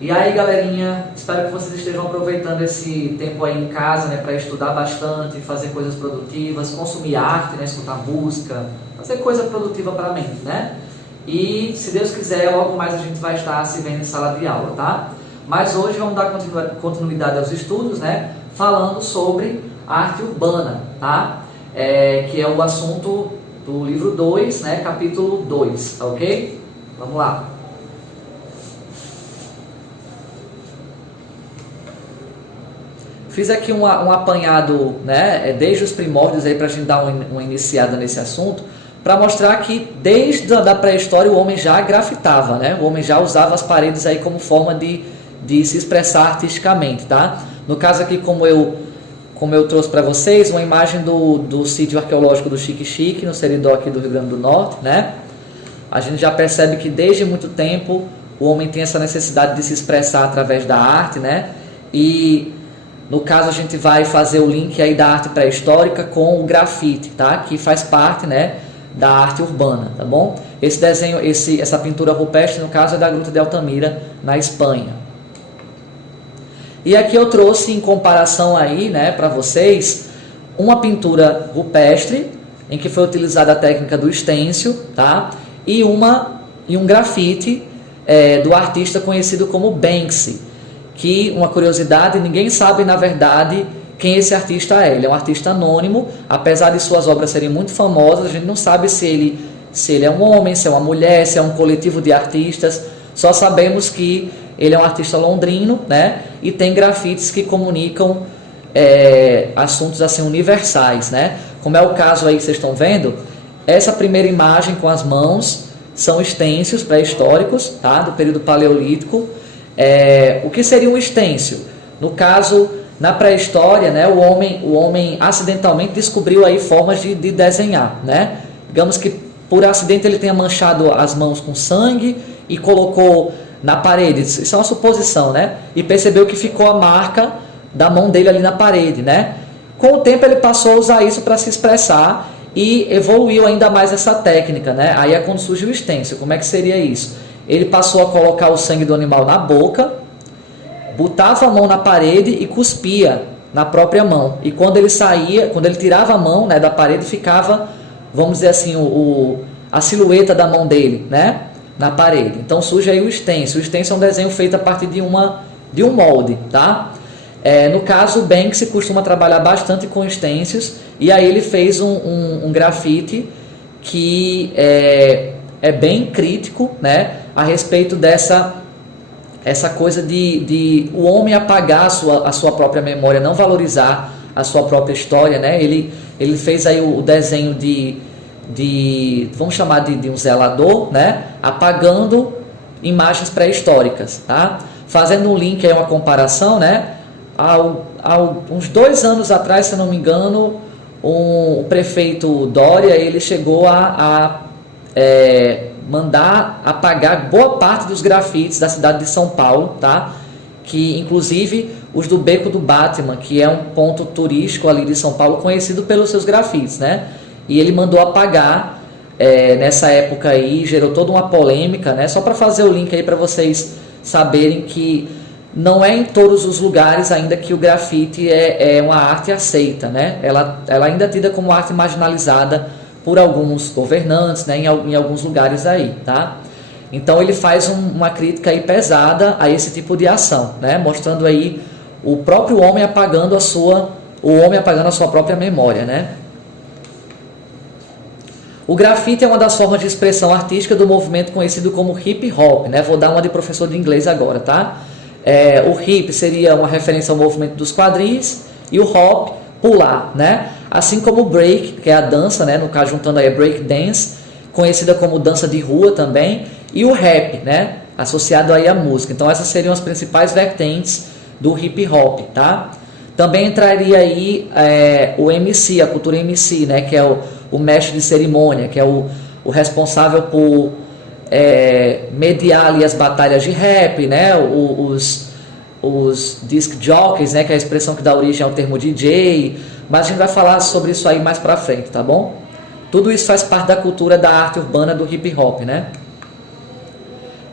E aí, galerinha, espero que vocês estejam aproveitando esse tempo aí em casa, né, para estudar bastante, fazer coisas produtivas, consumir arte, né, escutar música, fazer coisa produtiva para a mente, né? E, se Deus quiser, logo mais a gente vai estar se vendo em sala de aula, tá? Mas hoje vamos dar continuidade aos estudos, né, falando sobre arte urbana, tá? Que é o assunto do livro 2, né, capítulo 2, ok? Vamos lá. Fiz aqui um apanhado, né, desde os primórdios para a gente dar uma iniciada nesse assunto, para mostrar que desde a pré-história o homem já grafitava, né? O homem já usava as paredes aí como forma de se expressar artisticamente, tá? No caso aqui, como eu trouxe para vocês, uma imagem do sítio arqueológico do Xique-Xique, no Seridó aqui do Rio Grande do Norte, né? A gente já percebe que desde muito tempo o homem tem essa necessidade de se expressar através da arte, né? E no caso a gente vai fazer o link aí da arte pré-histórica com o grafite, tá? Que faz parte, né, da arte urbana, tá bom? Esse desenho, essa pintura rupestre, no caso, é da Gruta de Altamira, na Espanha. E aqui eu trouxe em comparação aí, né, para vocês, uma pintura rupestre em que foi utilizada a técnica do estêncil, tá? E um grafite do artista conhecido como Banksy, que, uma curiosidade, ninguém sabe na verdade quem esse artista é. Ele é um artista anônimo, apesar de suas obras serem muito famosas, a gente não sabe se ele é um homem, se é uma mulher, se é um coletivo de artistas. Só sabemos que ele é um artista londrino, né? E tem grafites que comunicam assuntos assim universais, né? Como é o caso aí que vocês estão vendo, essa primeira imagem com as mãos são estêncios pré-históricos, tá? Do período paleolítico. O que seria um estêncil? No caso, na pré-história, né, o homem acidentalmente descobriu aí formas de desenhar, né? Digamos que por acidente ele tenha manchado as mãos com sangue e colocou na parede. Isso é uma suposição, né? E percebeu que ficou a marca da mão dele ali na parede, né? Com o tempo ele passou a usar isso para se expressar e evoluiu ainda mais essa técnica, né? Aí é quando surge o stencil. Como é que seria isso? Ele passou a colocar o sangue do animal na boca, botava a mão na parede e cuspia na própria mão. E quando ele tirava a mão, né, da parede, ficava, vamos dizer assim, a silhueta da mão dele, né, na parede. Então surge aí o stencil. O stencil é um desenho feito a partir de um molde, tá? No caso, o Banksy costuma trabalhar bastante com stencils, e aí ele fez um grafite que é bem crítico, né, a respeito essa coisa de o homem apagar a sua própria memória, não valorizar a sua própria história, né? Ele fez aí o desenho vamos chamar de um zelador, né, apagando imagens pré-históricas, tá? Fazendo um link aí, uma comparação, né? Uns 2 anos atrás, se não me engano, o prefeito Dória, ele chegou a mandar apagar boa parte dos grafites da cidade de São Paulo, tá? Que inclusive os do Beco do Batman, que é um ponto turístico ali de São Paulo, conhecido pelos seus grafites, né? E ele mandou apagar nessa época aí, gerou toda uma polêmica, né? Só para fazer o link aí para vocês saberem que não é em todos os lugares ainda que o grafite é uma arte aceita, né? Ela ainda é tida como arte marginalizada por alguns governantes, né, em alguns lugares aí, tá? Então ele faz uma crítica aí pesada a esse tipo de ação, né, mostrando aí o próprio homem apagando a sua própria memória, né? O grafite é uma das formas de expressão artística do movimento conhecido como hip hop, né? Vou dar uma de professor de inglês agora, tá? O hip seria uma referência ao movimento dos quadris e o hop, pular, né? Assim como o break, que é a dança, né? No caso, juntando aí a break dance, conhecida como dança de rua também, e o rap, né? Associado aí à música. Então essas seriam as principais vertentes do hip hop, tá? Também entraria aí o MC, a cultura MC, né? Que é o mestre de cerimônia, que é o responsável por mediar ali as batalhas de rap, né? Os disc jockeys, né? Que é a expressão que dá origem ao termo DJ. Mas a gente vai falar sobre isso aí mais pra frente, tá bom? Tudo isso faz parte da cultura da arte urbana do hip hop, né?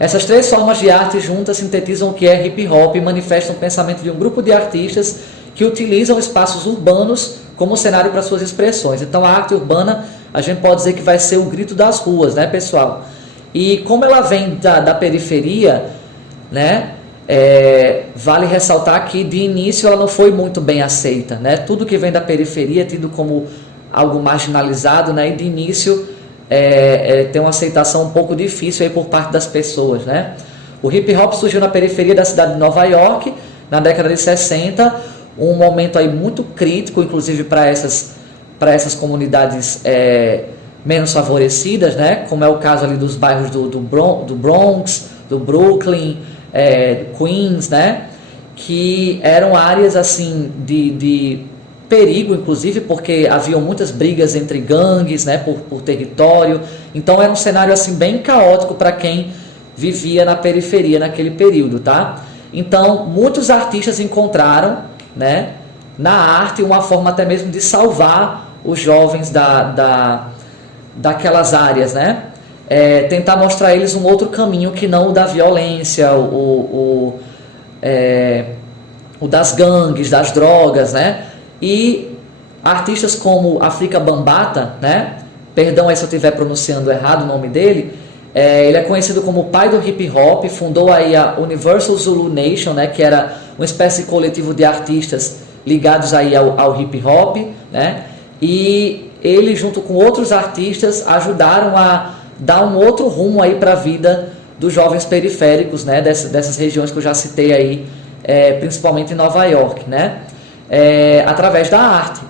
Essas três formas de arte juntas sintetizam o que é hip hop e manifestam o pensamento de um grupo de artistas que utilizam espaços urbanos como cenário para suas expressões. Então a arte urbana, a gente pode dizer que vai ser o grito das ruas, né, pessoal? E como ela vem da periferia, né, vale ressaltar que de início ela não foi muito bem aceita, né? Tudo que vem da periferia é tido como algo marginalizado, né? E de início tem uma aceitação um pouco difícil aí por parte das pessoas, né? O hip hop surgiu na periferia da cidade de Nova York na década de 60, um momento aí muito crítico, inclusive para essas comunidades menos favorecidas, né? Como é o caso ali dos bairros do Bronx, do Brooklyn, Queens, né? Que eram áreas assim de perigo, inclusive, porque haviam muitas brigas entre gangues, né? Por território. Então era um cenário assim bem caótico para quem vivia na periferia naquele período, tá? Então muitos artistas encontraram, né, na arte uma forma até mesmo de salvar os jovens daquelas áreas, né? Tentar mostrar a eles um outro caminho que não o da violência, o das gangues, das drogas, né? E artistas como Afrika Bambaataa, né? Perdão aí se eu estiver pronunciando errado o nome dele, ele é conhecido como o pai do hip hop, fundou aí a Universal Zulu Nation, né? Que era uma espécie de coletivo de artistas ligados aí ao hip hop, né? E ele, junto com outros artistas, ajudaram a dar um outro rumo aí para a vida dos jovens periféricos, né? Dessas regiões que eu já citei aí, principalmente em Nova York, né? Através da arte.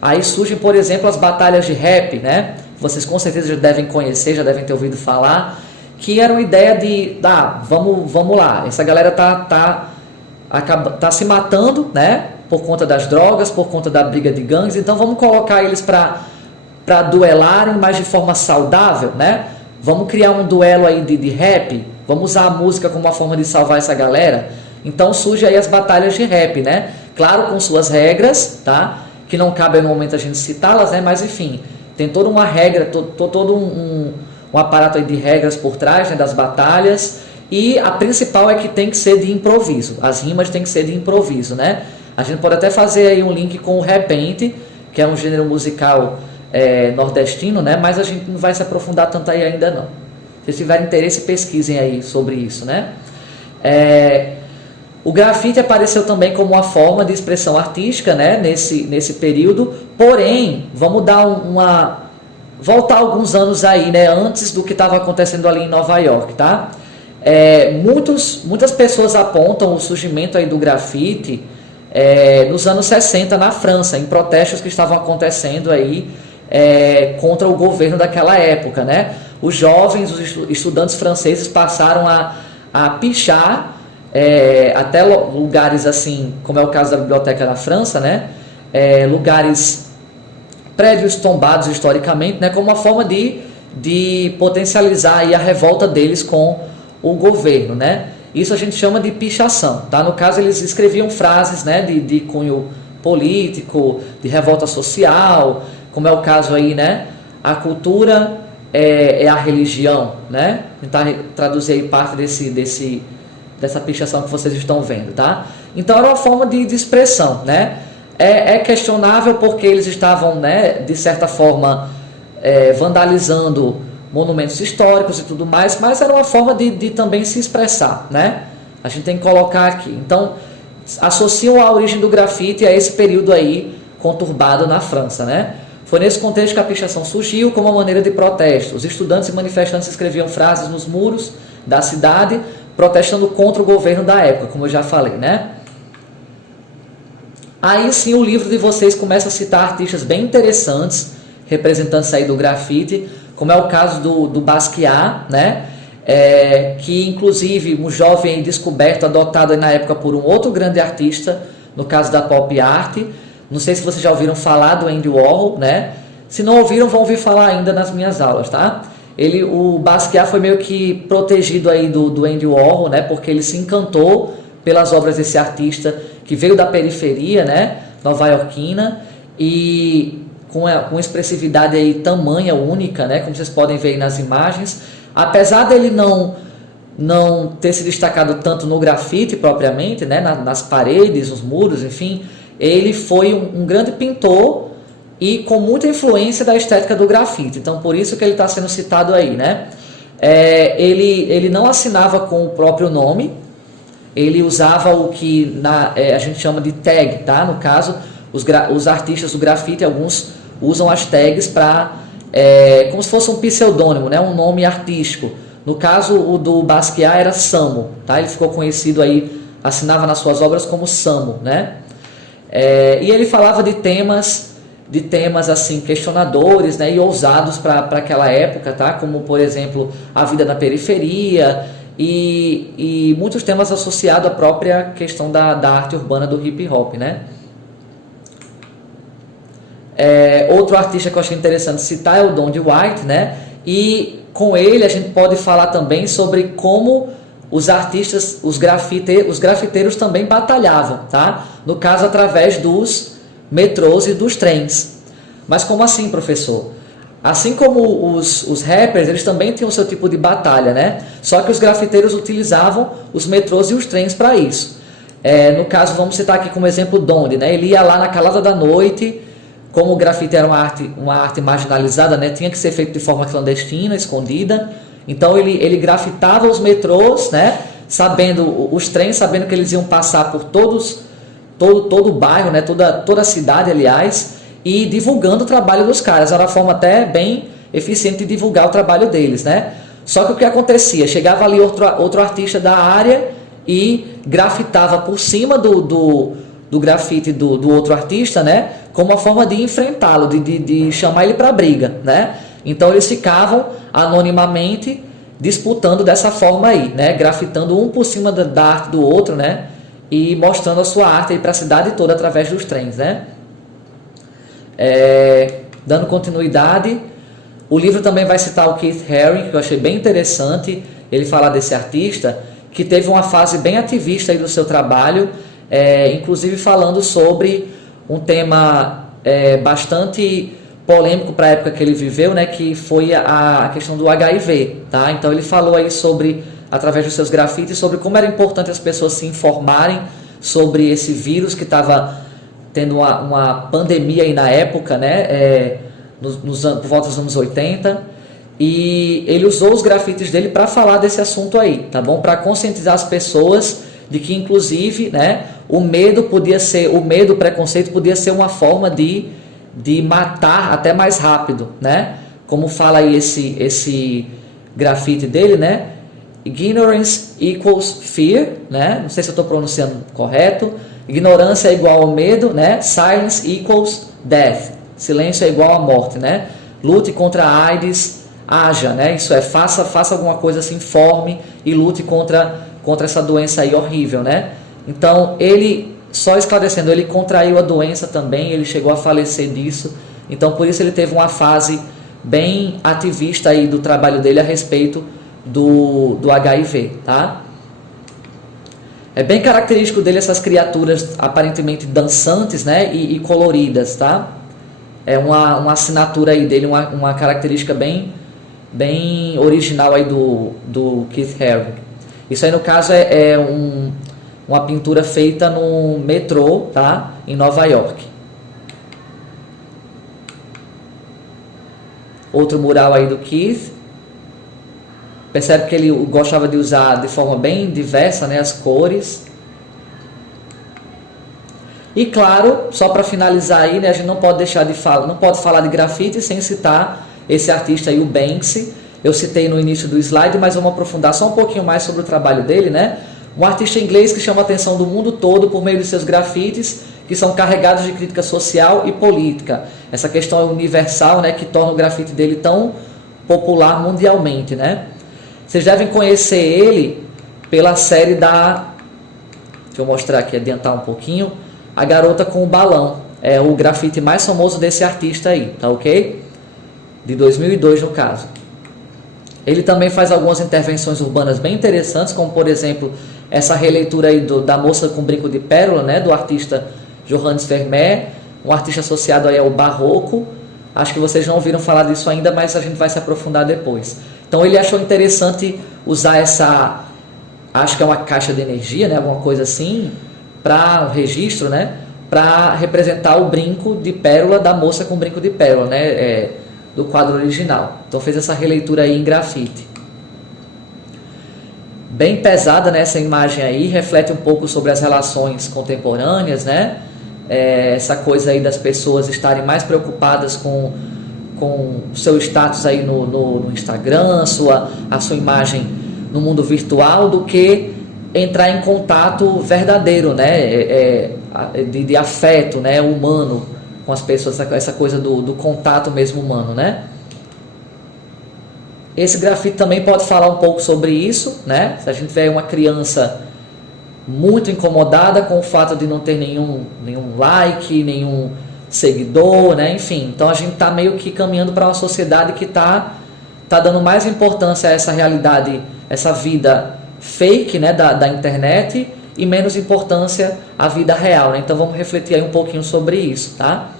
Aí surgem, por exemplo, as batalhas de rap, né? Vocês com certeza já devem conhecer, já devem ter ouvido falar, que era uma ideia de, vamos lá, essa galera tá se matando, né? Por conta das drogas, por conta da briga de gangues, então vamos colocar eles para duelarem, mas de forma saudável, né? Vamos criar um duelo aí de rap, vamos usar a música como uma forma de salvar essa galera. Então surge aí as batalhas de rap, né? Claro, com suas regras, tá? Que não cabe no momento a gente citá-las, né? Mas enfim, tem toda uma regra, todo um aparato aí de regras por trás, né, das batalhas. E a principal é que tem que ser de improviso. As rimas tem que ser de improviso, né? A gente pode até fazer aí um link com o repente, que é um gênero musical nordestino, né? Mas a gente não vai se aprofundar tanto aí ainda não. Se vocês tiverem interesse, pesquisem aí sobre isso, né? O grafite apareceu também como uma forma de expressão artística, né? Nesse período. Porém, vamos dar voltar alguns anos aí, né? Antes do que estava acontecendo ali em Nova York, tá? Muitas pessoas apontam o surgimento aí do grafite nos anos 60 na França, em protestos que estavam acontecendo aí contra o governo daquela época, né? Os jovens, os estudantes franceses passaram a pichar até lugares assim, como é o caso da Biblioteca da França, né? Prédios tombados historicamente, né? Como uma forma de potencializar aí a revolta deles com o governo, né? Isso a gente chama de pichação, tá? No caso, eles escreviam frases, né, de cunho político, de revolta social, como é o caso aí, né? A cultura é a religião, né? Tentar traduzir aí parte dessa pichação que vocês estão vendo, tá? Então era uma forma de expressão, né? É questionável porque eles estavam, né, de certa forma, vandalizando monumentos históricos e tudo mais, mas era uma forma de também se expressar, né? A gente tem que colocar aqui. Então, associam a origem do grafite a esse período aí conturbado na França, né? Foi nesse contexto que a pichação surgiu como uma maneira de protesto. Os estudantes e manifestantes escreviam frases nos muros da cidade, protestando contra o governo da época, como eu já falei, né? Aí sim o livro de vocês começa a citar artistas bem interessantes, representantes aí do grafite, como é o caso do Basquiat, né? Que inclusive um jovem descoberto, adotado na época por um outro grande artista, no caso da pop art. Não sei se vocês já ouviram falar do Andy Warhol, né? Se não ouviram, vão ouvir falar ainda nas minhas aulas, tá? O Basquiat foi meio que protegido aí do Andy Warhol, né? Porque ele se encantou pelas obras desse artista que veio da periferia, né? Nova-iorquina, e com expressividade aí tamanha, única, né? Como vocês podem ver aí nas imagens. Apesar dele não não ter se destacado tanto no grafite propriamente, né, nas paredes, nos muros, enfim, ele foi um grande pintor e com muita influência da estética do grafite. Então, por isso que ele está sendo citado aí, né? Ele não assinava com o próprio nome, ele usava o que a gente chama de tag, tá? No caso, os artistas do grafite, alguns usam as tags para como se fosse um pseudônimo, né? Um nome artístico. No caso, o do Basquiat era Samo, tá? Ele ficou conhecido aí, assinava nas suas obras como Samo, né? E ele falava de temas assim questionadores, né, e ousados para aquela época, tá? Como, por exemplo, a vida na periferia e muitos temas associados à própria questão da arte urbana do hip hop, né? Outro artista que eu achei interessante citar é o Don White, né? E com ele a gente pode falar também sobre como os artistas, os grafiteiros também batalhavam, tá? No caso, através dos metrôs e dos trens. Mas como assim, professor? Assim como os rappers, eles também tinham o seu tipo de batalha, né? Só que os grafiteiros utilizavam os metrôs e os trens para isso. No caso, vamos citar aqui como exemplo Dondi, né? Ele ia lá na calada da noite, como o grafite era uma arte marginalizada, né? Tinha que ser feito de forma clandestina, escondida. Então ele grafitava os metrôs, né? Os trens, sabendo que eles iam passar por todo o bairro, né? Toda a cidade, aliás, e divulgando o trabalho dos caras. Era uma forma até bem eficiente de divulgar o trabalho deles, né? Só que o que acontecia? Chegava ali outro artista da área e grafitava por cima do grafite do outro artista, né? Como uma forma de enfrentá-lo, de chamar ele para briga, né? Então eles ficavam anonimamente disputando dessa forma aí, né? Grafitando um por cima da arte do outro, né? E mostrando a sua arte para a cidade toda através dos trens, né? Dando continuidade, o livro também vai citar o Keith Haring, que eu achei bem interessante ele falar desse artista, que teve uma fase bem ativista aí do seu trabalho, inclusive falando sobre um tema bastante polêmico para a época que ele viveu, né, que foi a questão do HIV, tá? Então ele falou aí através dos seus grafites, sobre como era importante as pessoas se informarem sobre esse vírus que estava tendo uma pandemia aí na época, né, por volta dos anos 80, e ele usou os grafites dele para falar desse assunto aí, tá bom? Para conscientizar as pessoas de que, inclusive, né, o preconceito podia ser uma forma de matar até mais rápido, né? Como fala aí esse grafite dele, né? Ignorance equals fear, né? Não sei se eu estou pronunciando correto. Ignorância é igual ao medo, né? Silence equals death. Silêncio é igual à morte, né? Lute contra a AIDS, haja, né? Isso faça alguma coisa, se informe e lute contra essa doença aí horrível, né? Então, só esclarecendo, ele contraiu a doença também, ele chegou a falecer disso. Então, por isso ele teve uma fase bem ativista aí do trabalho dele a respeito do HIV, tá? É bem característico dele essas criaturas aparentemente dançantes, né, e coloridas, tá? É uma assinatura aí dele, uma característica bem original aí do Keith Haring. Isso aí, no caso, uma pintura feita no metrô, tá? Em Nova York. Outro mural aí do Keith. Percebe que ele gostava de usar de forma bem diversa, né, as cores. E claro, só para finalizar aí, né, a gente não pode falar de grafite sem citar esse artista aí, o Banksy. Eu citei no início do slide, mas vamos aprofundar só um pouquinho mais sobre o trabalho dele, né? Um artista inglês que chama a atenção do mundo todo por meio de seus grafites, que são carregados de crítica social e política. Essa questão é universal, né, que torna o grafite dele tão popular mundialmente, né? Vocês devem conhecer ele pela série deixa eu mostrar aqui, adiantar um pouquinho, A Garota com o Balão. É o grafite mais famoso desse artista aí, tá ok? De 2002 no caso. Ele também faz algumas intervenções urbanas bem interessantes, como por exemplo, essa releitura aí da Moça com Brinco de Pérola, né, do artista Johannes Vermeer, um artista associado aí ao barroco. Acho que vocês não ouviram falar disso ainda, mas a gente vai se aprofundar depois. Então ele achou interessante usar essa acho que é uma caixa de energia, né, alguma coisa assim, para um registro, né, para representar o brinco de pérola da moça com brinco de pérola, né, do quadro original. Então fez essa releitura aí em grafite. Bem pesada nessa imagem aí, reflete um pouco sobre as relações contemporâneas, né? Essa coisa aí das pessoas estarem mais preocupadas com o seu status aí no Instagram, a sua imagem no mundo virtual, do que entrar em contato verdadeiro, né? De afeto, né? Humano com as pessoas, essa coisa do contato mesmo humano, né? Esse grafite também pode falar um pouco sobre isso, né? Se a gente tiver uma criança muito incomodada com o fato de não ter nenhum like, nenhum seguidor, né? Enfim, então a gente está meio que caminhando para uma sociedade que tá dando mais importância a essa realidade, essa vida fake, né, da internet, e menos importância à vida real, né? Então vamos refletir aí um pouquinho sobre isso, tá?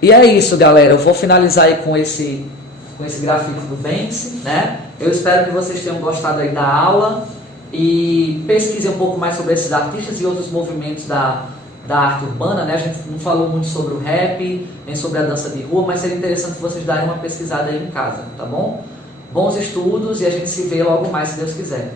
E é isso, galera. Eu vou finalizar aí com esse grafite do Banksy, né? Eu espero que vocês tenham gostado aí da aula e pesquisem um pouco mais sobre esses artistas e outros movimentos da arte urbana, né? A gente não falou muito sobre o rap, nem sobre a dança de rua, mas seria interessante vocês darem uma pesquisada aí em casa, tá bom? Bons estudos e a gente se vê logo mais, se Deus quiser.